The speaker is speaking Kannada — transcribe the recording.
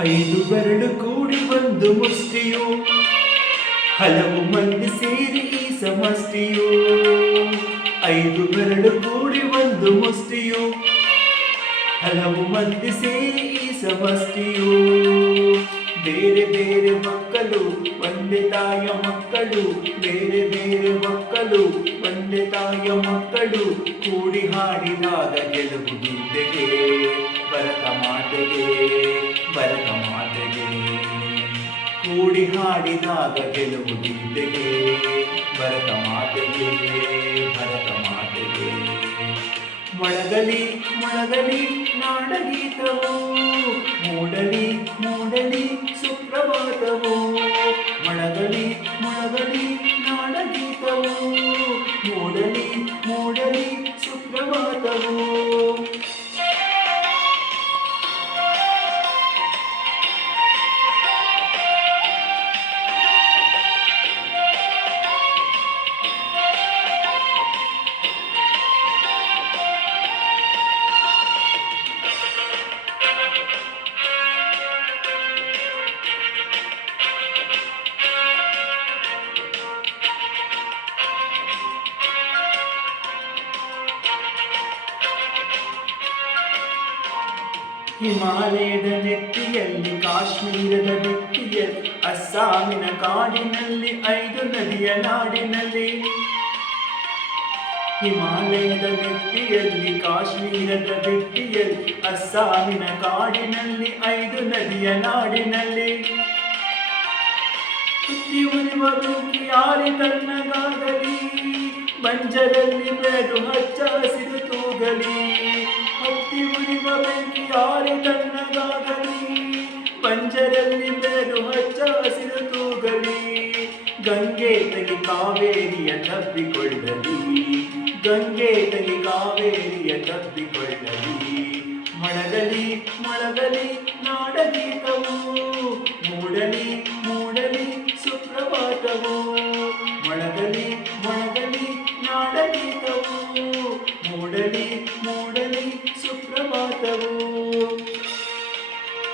ಐದು ಬೆರಳು ಕೂಡಿ ಒಂದು ಮುಷ್ಟಿಯು, ಹಲವು ಮಂದಿ ಸೇರಿ ಈ ಸಮಷ್ಟಿಯು. ಐದು ಬೆರಳು ಕೂಡಿ ಒಂದು ಮುಷ್ಟಿಯು, ಹಲವು ಮಂದಿ ಸೇರಿ ಈ ಸಮಷ್ಟಿಯು. ಬೇರೆ ಬೇರೆ ಮಕ್ಕಳು ಒಂದೇ ತಾಯ ಮಕ್ಕಳು, ಬೇರೆ ಬೇರೆ ಮಕ್ಕಳು ಒಂದೇ ತಾಯ ಮಕ್ಕಳು, ಕೂಡಿ ಹಾಡಿದಾಗ ಗೆಲುವು ಗೀತೆಗೆ, ಭರತ ಮಾತೆಗೆ, ಭರತ ಮಾತೆಗೆ. ಕೂಡಿ ಹಾಡಿದಾಗ ಗೆಲುವು ಗೀತೆಗೆ, ಭರತ ಮಾತೆಗೆ, ಭರತ ಮಾತೆಗೆ. ಮೊಳಗಲಿ ಮೊಳಗಲಿ ನಾಡಗೀತವು, ಮೂಡಲಿ ಮೂಡಲಿ ಸುಪ್ರಭಾತವು. ಮೊಳಗಲಿ ಮೊಳಗಲಿ ನಾಡಗೀತವು, ಮೂಡಲಿ ಮೂಡಲಿ ಸುಪ್ರಭಾತವು. ಹಿಮಾಲಯದ ನೆತ್ತಿಯಲ್ಲಿ, ಕಾಶ್ಮೀರದ ನೆತ್ತಿಯಲ್ಲಿ, ಅಸ್ಸಾಮಿನ ಕಾಡಿನಲ್ಲಿ, ಐದು ನದಿಯ ನಾಡಿನಲ್ಲಿ. ಹಿಮಾಲಯದ ನೆತ್ತಿಯಲ್ಲಿ, ಕಾಶ್ಮೀರದ ನೆತ್ತಿಯಲ್ಲಿ, ಅಸ್ಸಾಮಿನ ಕಾಡಿನಲ್ಲಿ, ಐದು ನದಿಯ ನಾಡಿನಲ್ಲಿ. ಸುತ್ತಿ ಉರಿವ ಬೆಂಕಿ ಆರಿ ತಣ್ಣಗಾಗಲಿ, ಬಂಜರಲ್ಲಿ ಬೆಳೆದು ಹಚ್ಚ ಹಸಿರು ತೂಗಲಿ. ಹತ್ತಿ ಉರಿವ ಬೆಂಕಿ ಆರಿ ತಣ್ಣಗಾಗಲಿ, ಬಂಜರಲ್ಲಿ ಬೆಳೆದು ಹಚ್ಚ ಹಸಿರು ತೂಗಲಿ. ಗಂಗೆ ತಗಿ ಕಾವೇರಿಯ ತಬ್ಬಿಕೊಳ್ಳಲಿ, ಗಂಗೆ ತಗಿ ಕಾವೇರಿಯ ತಬ್ಬಿಕೊಳ್ಳಲಿ. ಮೊಳಗಲಿ ಮೊಳಗಲಿ ನಾಡಗೀತವು, ಮೂಡಲಿ ಮೂಡಲಿ ಸುಪ್ರಭಾತವು. ಮೊಳಗಲಿ ಮೊಳಗಲಿ ನಾಡಗೀತವು, ಮೂಡಲಿ ಮೂಡಲಿ ಸುಪ್ರಭಾತವು.